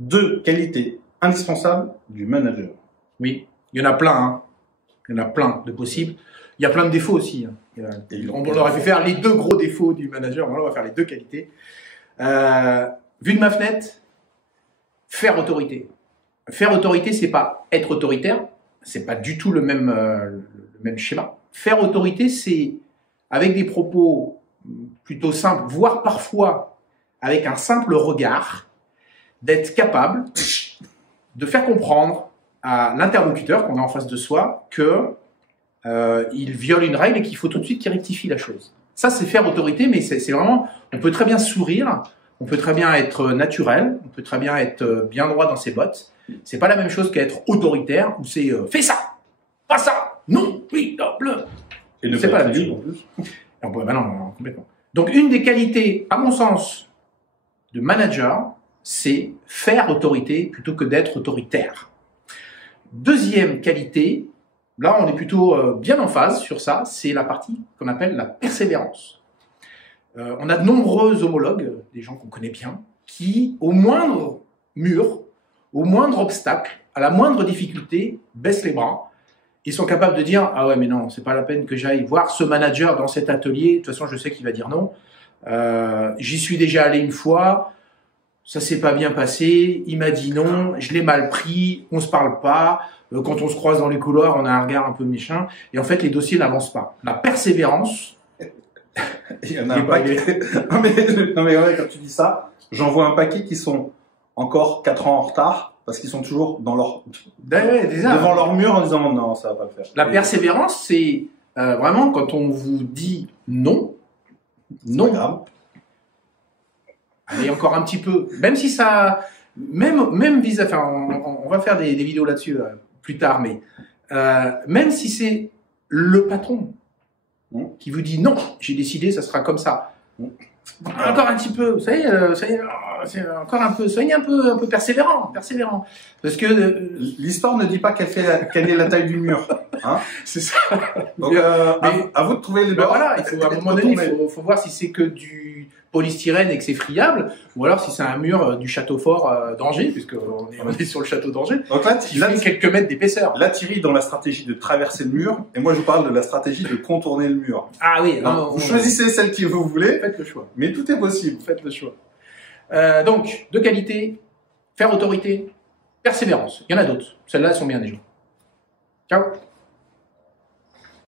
2 qualités indispensables du manager. Oui, il y en a plein, hein. Il y en a plein de possibles. Il y a plein de défauts aussi. Hein. On aurait pu faire les 2 gros défauts du manager, voilà, on va faire les 2 qualités. Vu de ma fenêtre, faire autorité. Faire autorité, c'est pas être autoritaire, c'est pas du tout le même schéma. Faire autorité, c'est avec des propos plutôt simples, voire parfois avec un simple regard, d'être capable de faire comprendre à l'interlocuteur qu'on a en face de soi que il viole une règle et qu'il faut tout de suite qu'il rectifie la chose. Ça, c'est faire autorité, mais c'est vraiment... On peut très bien sourire, on peut très bien être naturel, on peut très bien être bien droit dans ses bottes. C'est pas la même chose qu'être autoritaire, où c'est fais ça, pas ça, non, oui, non, bleu. Et c'est pas la même chose. En plus. Non, complètement. Donc, une des qualités, à mon sens, de manager, c'est faire autorité plutôt que d'être autoritaire. Deuxième qualité, là on est plutôt bien en phase sur ça, c'est la partie qu'on appelle la persévérance. On a de nombreux homologues, des gens qu'on connaît bien, qui au moindre mur, au moindre obstacle, à la moindre difficulté, baissent les bras. Ils sont capables de dire « Ah ouais, mais non, c'est pas la peine que j'aille voir ce manager dans cet atelier, de toute façon je sais qu'il va dire non. J'y suis déjà allé une fois, ça s'est pas bien passé, il m'a dit non, je l'ai mal pris, on se parle pas, quand on se croise dans les couloirs, on a un regard un peu méchant, et en fait les dossiers n'avancent pas. La persévérance... Il y en a un paquet. non mais ouais, quand tu dis ça, j'en vois un paquet qui sont encore 4 ans en retard, parce qu'ils sont toujours dans leur... devant leur mur en disant non, ça va pas le faire. La persévérance, c'est vraiment quand on vous dit non, non. Allez, encore un petit peu. Même si ça, même vis-à, enfin, on va faire des vidéos là-dessus plus tard, mais même si c'est le patron qui vous dit non, j'ai décidé, ça sera comme ça. Encore un petit peu, ça y est, encore un peu, soyez un peu persévérant, parce que l'histoire ne dit pas quelle est la taille du mur, hein. C'est ça. Donc, à vous de trouver les bords. Voilà, il faut, à un moment donné, il faut voir si c'est que du polystyrène et que c'est friable, ou alors si c'est un mur du château fort d'Angers, puisqu'on est sur le château d'Angers, donc là, qui fait quelques mètres d'épaisseur. Là, Thierry, dans la stratégie de traverser le mur, et moi je vous parle de la stratégie de contourner le mur. Ah oui, non, vous choisissez celle que vous voulez, faites le choix. Mais tout est possible. Faites le choix. Donc, 2 qualités, faire autorité, persévérance. Il y en a d'autres. Celles-là, elles sont bien déjà. Ciao.